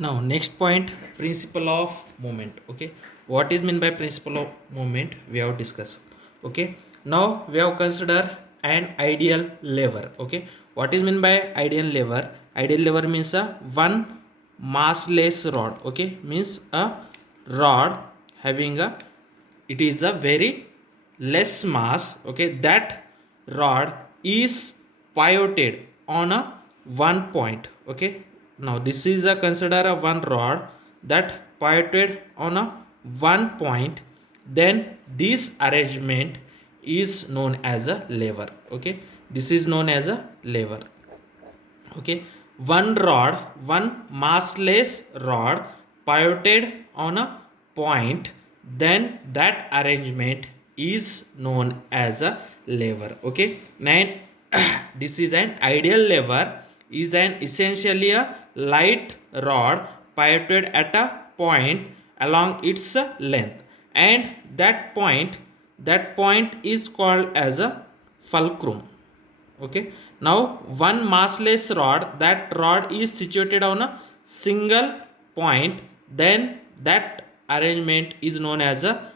Now next point, principle of moment. Okay, what is meant by principle of moment we have discussed. Okay, now we have considered an ideal lever. Okay, what is meant by ideal lever? Ideal lever means a one massless rod. Okay, means a rod having a, it is a very less mass. Okay, that rod is pivoted on a one point. Okay, now this is a consider a one rod that pivoted on a one point, then this arrangement is known as a lever. Okay, this is known as a lever. Okay, one rod, one massless rod pivoted on a point, then that arrangement is known as a lever. Okay, now this is an ideal lever, is an essentially a light rod pivoted at a point along its length, and that point is called as a fulcrum. Okay, now one massless rod, that rod is situated on a single point, then that arrangement is known as a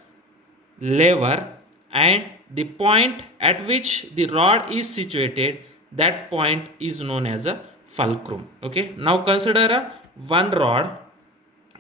lever, and the point at which the rod is situated, that point is known as a fulcrum. Okay, now consider a one rod.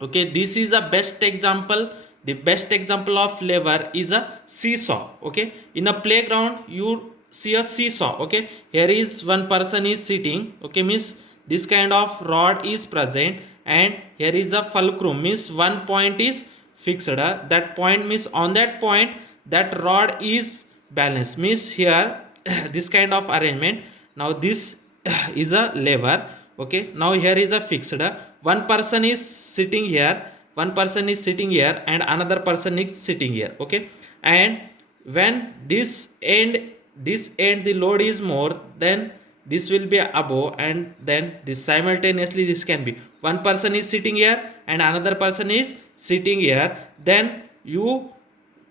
Okay, this is a best example. The best example of lever is a seesaw. Okay, in a playground you see a seesaw. Okay, here is one person is sitting. Okay, means this kind of rod is present, and here is a fulcrum, means one point is fixed. That point means on that point that rod is balanced, means here this kind of arrangement. Now this is a lever. Okay, now here is a fixed. One person is sitting here, one person is sitting here, and another person is sitting here. Okay, and when this end the load is more, then this will be above, and then this simultaneously this can be one person is sitting here and another person is sitting here, then you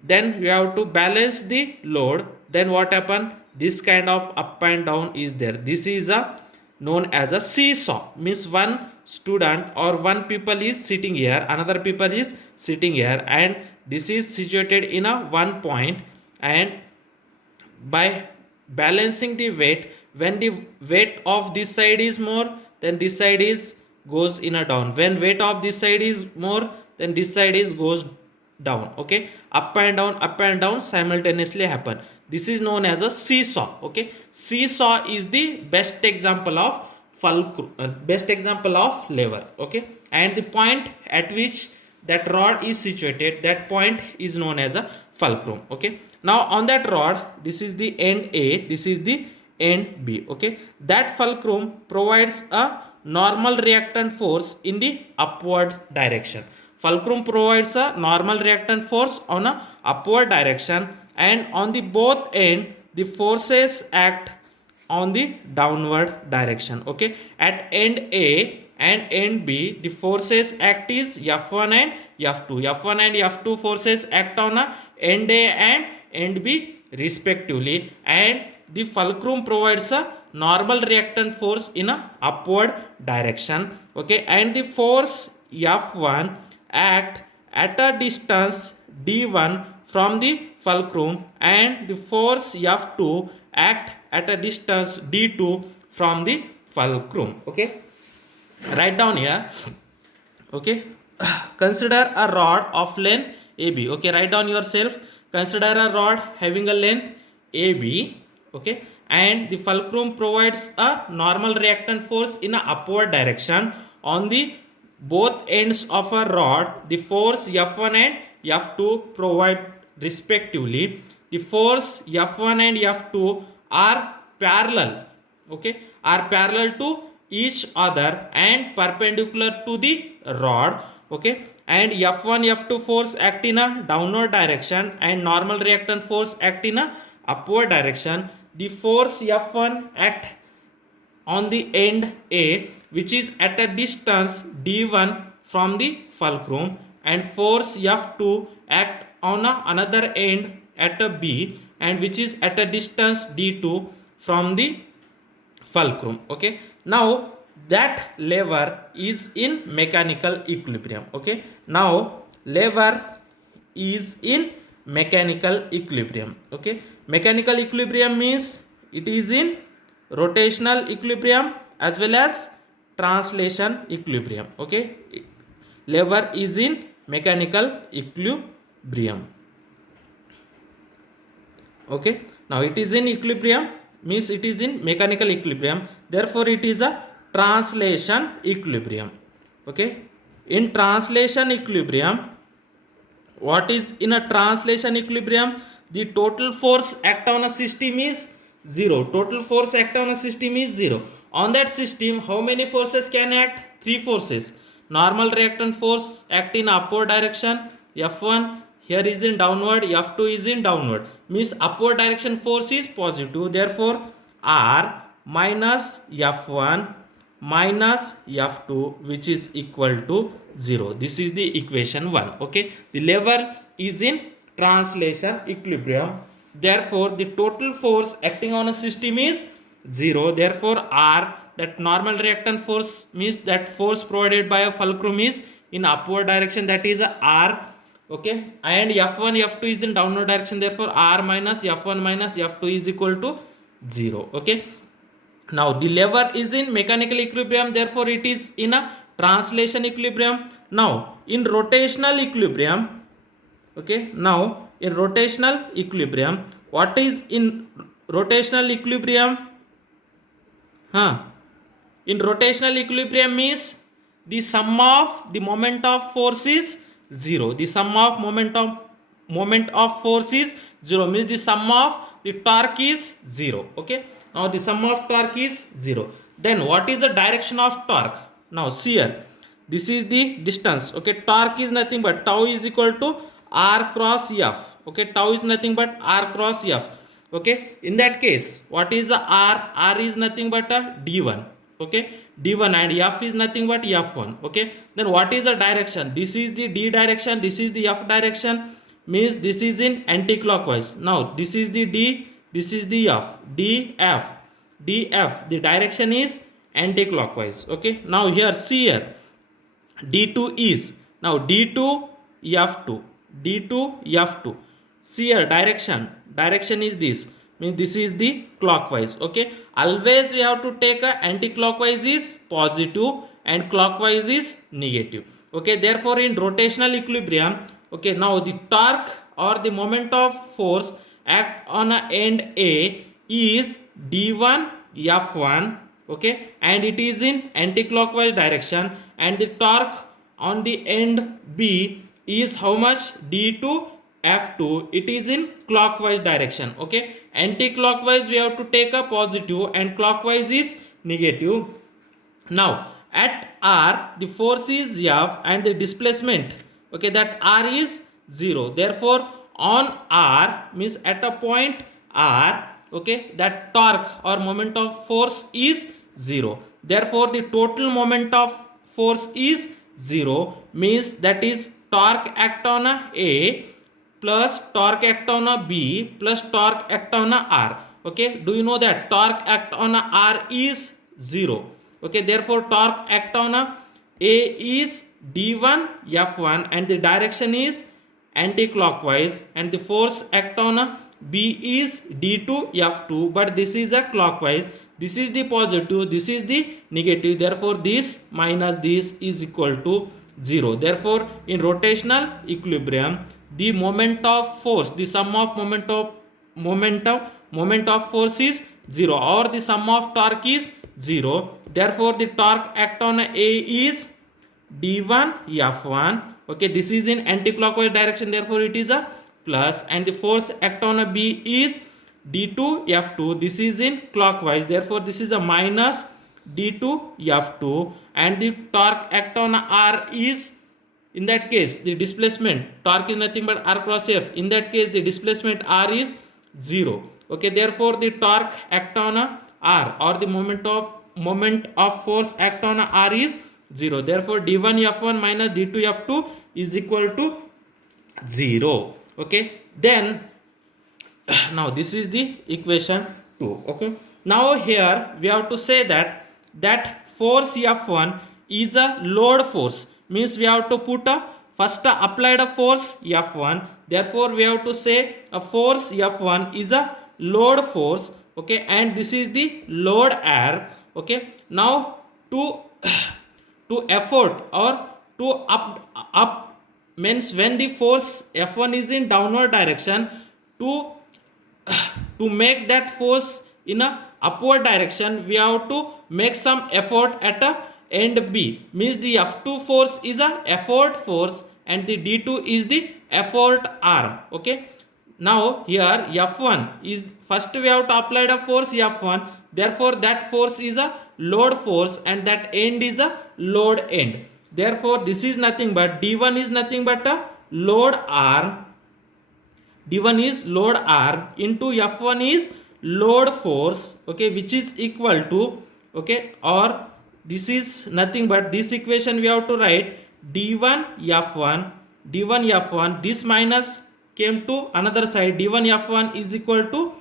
have to balance the load. Then what happen, this kind of up and down is there. This is a known as a seesaw, means one student or one people is sitting here, another people is sitting here, and this is situated in a one point, and by balancing the weight, when the weight of this side is more, then this side is goes in a down. When weight of this side is more, then this side is goes down. Okay, up and down simultaneously happen. This is known as a seesaw. Okay, seesaw is the best example of best example of lever. Okay, and the point at which that rod is situated, that point is known as a fulcrum. Okay, now on that rod, this is the end A, this is the end B. Okay, that fulcrum provides a normal reactant force in the upward direction. Fulcrum provides a normal reactant force on a upward direction, and on the both end the forces act on the downward direction. Okay, at end A and end B the forces act is F1 and F2. F1 and F2 forces act on a end A and end B respectively, and the fulcrum provides a normal reactant force in a upward direction. Okay, and the force F1 act at a distance d1 from the fulcrum, and the force F2 act at a distance d2 from the fulcrum. Okay, write down here. Okay, consider a rod of length AB. Okay, write down yourself. Consider a rod having a length AB. Okay, and the fulcrum provides a normal reactant force in a upward direction. On the both ends of a rod, the force F1 and F2 provide respectively. The force F1 and F2 are parallel. Okay, are parallel to each other and perpendicular to the rod. Okay, and F1 F2 force act in a downward direction, and normal reactant force act in a upward direction. The force F1 act on the end A, which is at a distance d1 from the fulcrum, and force F2 act on another end at a B, and which is at a distance d2 from the fulcrum. Okay, now that lever is in mechanical equilibrium. Okay, now lever is in mechanical equilibrium. Okay, mechanical equilibrium means it is in rotational equilibrium as well as translation equilibrium. Okay, lever is in mechanical equilibrium. Okay, now it is in equilibrium means it is in mechanical equilibrium, therefore it is a translation equilibrium. Okay, in translation equilibrium, what is in a translation equilibrium? The total force act on a system is 0. Total force act on a system is 0. On that system, how many forces can act? 3 forces. Normal reactant force act in upward direction, F1. Here is in downward, F2 is in downward. Means upward direction force is positive. Therefore, R minus F1 minus F2, which is equal to 0. This is the equation 1. Okay, the lever is in translation equilibrium, therefore the total force acting on a system is 0. Therefore R, that normal reactant force, means that force provided by a fulcrum, is in upward direction, that is R. Okay, and F1 F2 is in downward direction, therefore R minus F1 minus F2 is equal to 0. Okay, now the lever is in mechanical equilibrium, therefore it is in a translation equilibrium. Now in rotational equilibrium, okay, now in rotational equilibrium, what is in rotational equilibrium? In rotational equilibrium means the sum of the moment of force is 0. The sum of moment of force is 0, means the sum of the torque is 0. Okay, now the sum of torque is 0. Then what is the direction of torque? Now see here, this is the distance. Okay, torque is nothing but tau is equal to R cross F. Okay, tau is nothing but R cross F. Okay, in that case, what is the R? R is nothing but a D1. Okay, D1, and F is nothing but F1. Okay, then what is the direction? This is the D direction, this is the F direction, means this is in anti-clockwise. Now this is the D, this is the F, DF, DF, the direction is anti-clockwise. Okay, now here see here, D2 is, now D2 F2, D2 F2. See here, direction is this, means this is the clockwise. Okay, always we have to take a anti-clockwise is positive and clockwise is negative. Okay, therefore in rotational equilibrium, okay, now the torque or the moment of force act on a end A is D1 F1. Okay, and it is in anti-clockwise direction, and the torque on the end B is how much? D2 F2. It is in clockwise direction. Okay, anti-clockwise we have to take a positive and clockwise is negative. Now at R the force is F and the displacement, okay, that R is 0. Therefore on R, means at a point R, okay, that torque or moment of force is 0. Therefore the total moment of force is 0, means that is torque act on A plus torque act on a B plus torque act on a R. Okay, do you know that torque act on a R is 0? Okay, therefore torque act on a is D1 F1 and the direction is anti-clockwise, and the force act on a B is D2 F2, but this is a clockwise, this is the positive, this is the negative, therefore this minus this is equal to 0. Therefore in rotational equilibrium, the moment of force, the sum of moment of force is 0, or the sum of torque is 0. Therefore the torque act on A is D1 F1. Okay, this is in anti-clockwise direction, therefore it is a plus, and the force act on a B is D2 F2. This is in clockwise, therefore this is a minus D2 F2, and the torque act on R is, in that case the displacement, torque is nothing but R cross F, in that case the displacement R is 0. Okay, therefore the torque act on R or the moment of force act on R is 0. Therefore D1 F1 minus D2 F2 is equal to 0. Okay, then now this is the equation 2. Okay, now here we have to say that force F1 is a load force, means we have to put a first applied a force F1, therefore we have to say a force F1 is a load force, okay, and this is the load R, okay. Now to to effort or to up means when the force F1 is in downward direction, to to make that force in a upward direction we have to make some effort at a end B, means the F2 force is a effort force and the D2 is the effort arm, okay. Now here F1 is first we have to apply the force F1, therefore that force is a load force and that end is a load end, therefore this is nothing but D1 is nothing but a load arm, D1 is load arm into F1 is load force, okay, which is equal to, okay, or this is nothing but this equation we have to write D1 F1, D1 F1, this minus came to another side, D1 F1 is equal to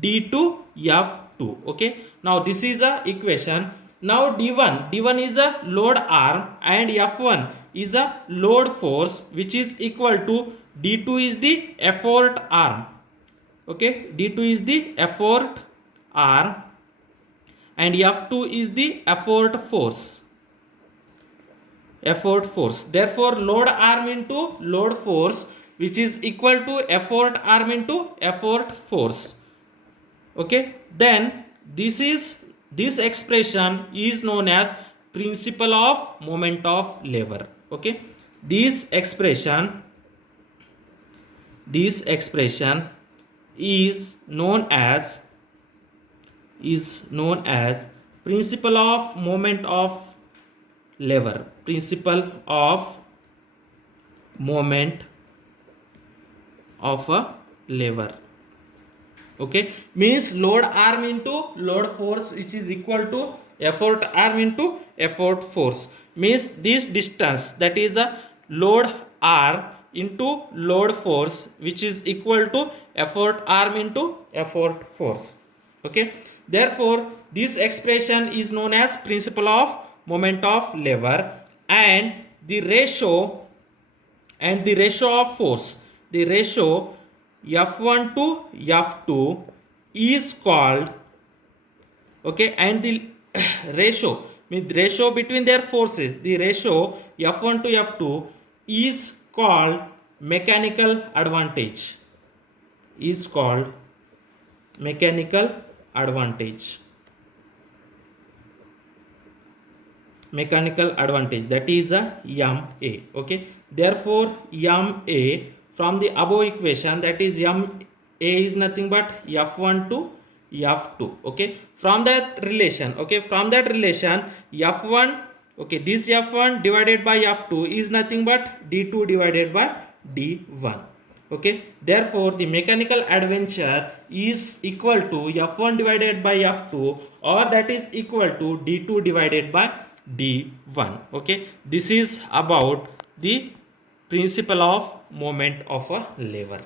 D2 F2, okay. Now this is a equation. Now D1 is a load arm and F1 is a load force which is equal to D2 is the effort arm, okay, D2 is the effort arm and F2 is the effort force, therefore load arm into load force which is equal to effort arm into effort force, okay. Then this expression is known as principle of moment of lever, okay. This expression is known as principle of moment of lever, principle of moment of a lever, okay, means load arm into load force which is equal to effort arm into effort force, means this distance, that is a load arm into load force which is equal to effort arm into effort force, okay. Therefore this expression is known as principle of moment of lever, and the ratio of force, the ratio F1 to F2 is called, okay, and the ratio means ratio between their forces, the ratio F1 to F2 is called mechanical advantage, is called mechanical advantage, that is a MA, okay. Therefore MA from the above equation, that is MA is nothing but F1 to F2, okay. From that relation, F1, okay, this F1 divided by F2 is nothing but D2 divided by D1, okay. Therefore the mechanical adventure is equal to F1 divided by F2, or that is equal to D2 divided by D1, okay. This is about the principle of moment of a lever.